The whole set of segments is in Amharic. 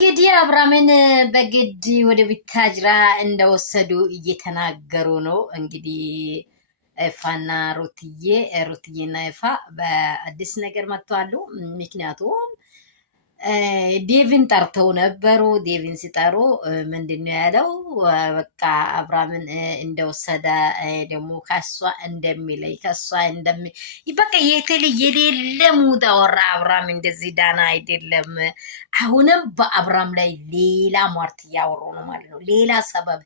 እንግዲህ አብራምን በግድ ወደ ቡታጅራ እንደወሰዱ እየተናገሩ ነው። እንግዲህ ኤፋና ሩትዬና ኤፋ በአዲስ ነገር መጥተዋል። ምክንያቱም ዴቪን ጠርተው ነበሩ። ዴቪን ሲጠሩ ምንድነው ያለው? በቃ አብራምን እንደወሰደ ደግሞ ከሷ እንደሚለይ ከሷ እንደሚ በቃ የሌለ ሙድ አወራ። አብራም እንደዚህ ዳና አይደለም። አሁንም በአብራም ላይ ሌላ ሟርት እያወሩ ነው ማለት ነው። ሌላ ሰበብ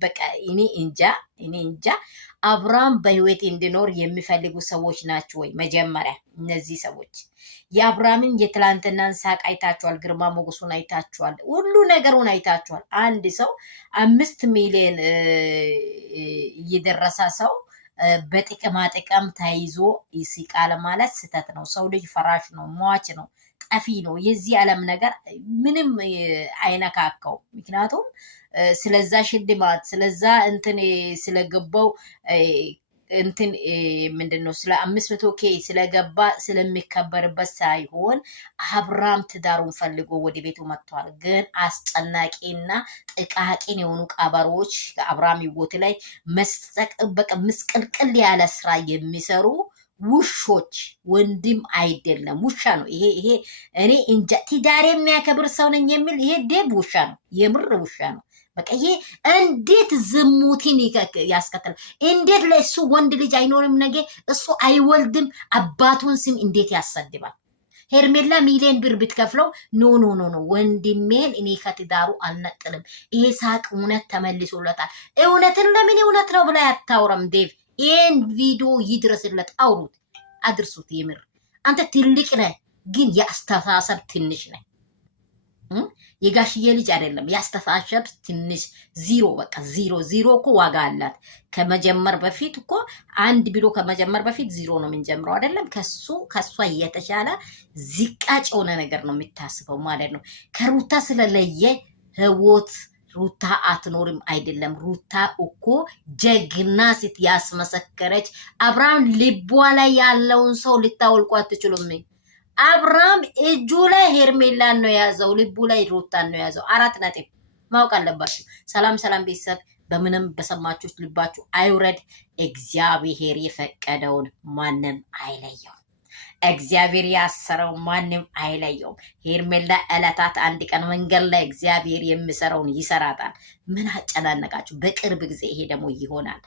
በቃ እኔ እንጃ አብራም በህይወት እንዲኖር የሚፈልጉ ሰዎች ናቸው ወይ? መጀመሪያ እነዚህ ሰዎች የአብራምን የትላንትናን ሳቅ አይታችኋል። ግርማ ሞገሱን አይታችኋል። ሁሉ ነገሩን አይታችኋል። አንድ ሰው 5 ሚሊዮን እየደረሰ ሰው በጥቅማ ጥቅም ተይዞ ይስቃል ማለት ስህተት ነው። ሰው ልጅ ፈራሽ ነው፣ ሟች ነው፣ ጠፊ ነው። የዚህ ዓለም ነገር ምንም አይነካካው። ምክንያቱም ስለዛ ሽልማት ስለዛ እንትን ስለገባው እንትን ምንድነው ስለ 500K ስለገባ ስለሚከበርበት ሳይሆን አብራም ትዳሩን ፈልጎ ወደ ቤቱ መጥቷል። ግን አስጨናቂና ጥቃቂን የሆኑ ቀበሮች ከአብራም ህይወት ላይ በቃ ምስቅልቅል ያለ ስራ የሚሰሩ ውሾች፣ ወንድም አይደለም ውሻ ነው። ይሄ እኔ እንጃ ትዳር የሚያከብር ሰው ነኝ የሚል ይሄ ዴብ ውሻ ነው፣ የምር ውሻ ነው። በቃ ይሄ እንዴት ዝሙትን ያስከተል? እንዴት ለእሱ ወንድ ልጅ አይኖርም? ነገ እሱ አይወልድም። አባቱን ስም እንዴት ያሰድባል? ሄርሜላ ሚሊዮን ብር ብትከፍለው ኖ ኖ ኖ ኖ ወንድሜን እኔ ከትዳሩ አልነጥልም። ይሄ ሳቅ እውነት ተመልሶለታል። እውነትን ለምን እውነት ነው ብላ ያታውረም ዴቭ። ይህን ቪዲዮ ይድረስለት፣ አውሩት፣ አድርሱት። የምር አንተ ትልቅ ነህ፣ ግን የአስተሳሰብ ትንሽ ነህ። የጋሽዬ ልጅ አይደለም። ያስተሳሰብ ትንሽ ዜሮ፣ በቃ ዜሮ እኮ ዋጋ አላት። ከመጀመር በፊት እኮ አንድ ቢሮ ከመጀመር በፊት ዜሮ ነው የምንጀምረው አይደለም። ከሷ የተሻለ ዝቃጭ የሆነ ነገር ነው የምታስበው ማለት ነው። ከሩታ ስለለየ ህይወት ሩታ አትኖርም አይደለም። ሩታ እኮ ጀግና ሴት ያስመሰከረች። አብርሃም ልቧ ላይ ያለውን ሰው ልታወልቁ አትችሉም። አብርሃም እጁ ላይ ሄርሜላን ነው የያዘው፣ ልቡ ላይ ሩታን ነው የያዘው። 4 ነጥብ ማወቅ አለባችሁ። ሰላም ቤተሰብ፣ በምንም በሰማችሁት ልባችሁ አይውረድ። እግዚአብሔር የፈቀደውን ማንም አይለየው። እግዚአብሔር ያሰረው ማንም አይለየውም። ሄርሜላ ዕለታት አንድ ቀን መንገድ ላይ እግዚአብሔር የሚሰራውን ይሰራታል። ምን አጨናነቃችሁ? በቅርብ ጊዜ ይሄ ደግሞ ይሆናል።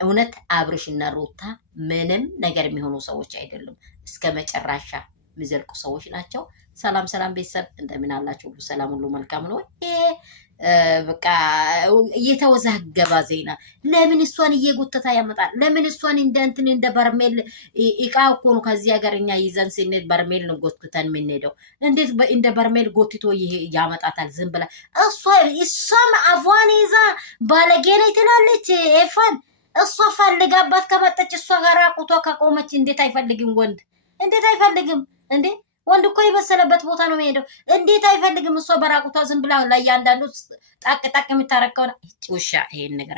እውነት አብርሽና ሩታ ምንም ነገር የሚሆኑ ሰዎች አይደሉም። እስከ መጨረሻ የሚዘልቁ ሰዎች ናቸው። ሰላም ቤተሰብ፣ እንደምን አላችሁ? ሁሉ ሰላም፣ ሁሉ መልካም ነው። በቃ እየተወዛገባ ዜና ለምን እሷን እየጎተታ ያመጣል? ለምን እሷን እንደ በርሜል እቃ እኮ ነው ከዚህ ሀገር እኛ ይዘን ስንሄድ በርሜል ነው ጎትተን የምንሄደው። እንዴት እንደ በርሜል ጎትቶ ያመጣታል? ዝም ብላ እሷም አፏን ይዛ ባለጌ ነኝ ትላለች። ኤፋን እሷ ፈልጋባት ከመጠች እሷ ጋር አቁቷ ከቆመች እንዴት አይፈልግም? ወንድ እንዴት አይፈልግም እንዴ? ወንድ እኮ የበሰለበት ቦታ ነው የሚሄደው። እንዴት አይፈልግም? እሷ በራቁቷ ዝም ብላ ለእያንዳንዱ ጣቅ የምታረከው ውሻ ይሄን ነገር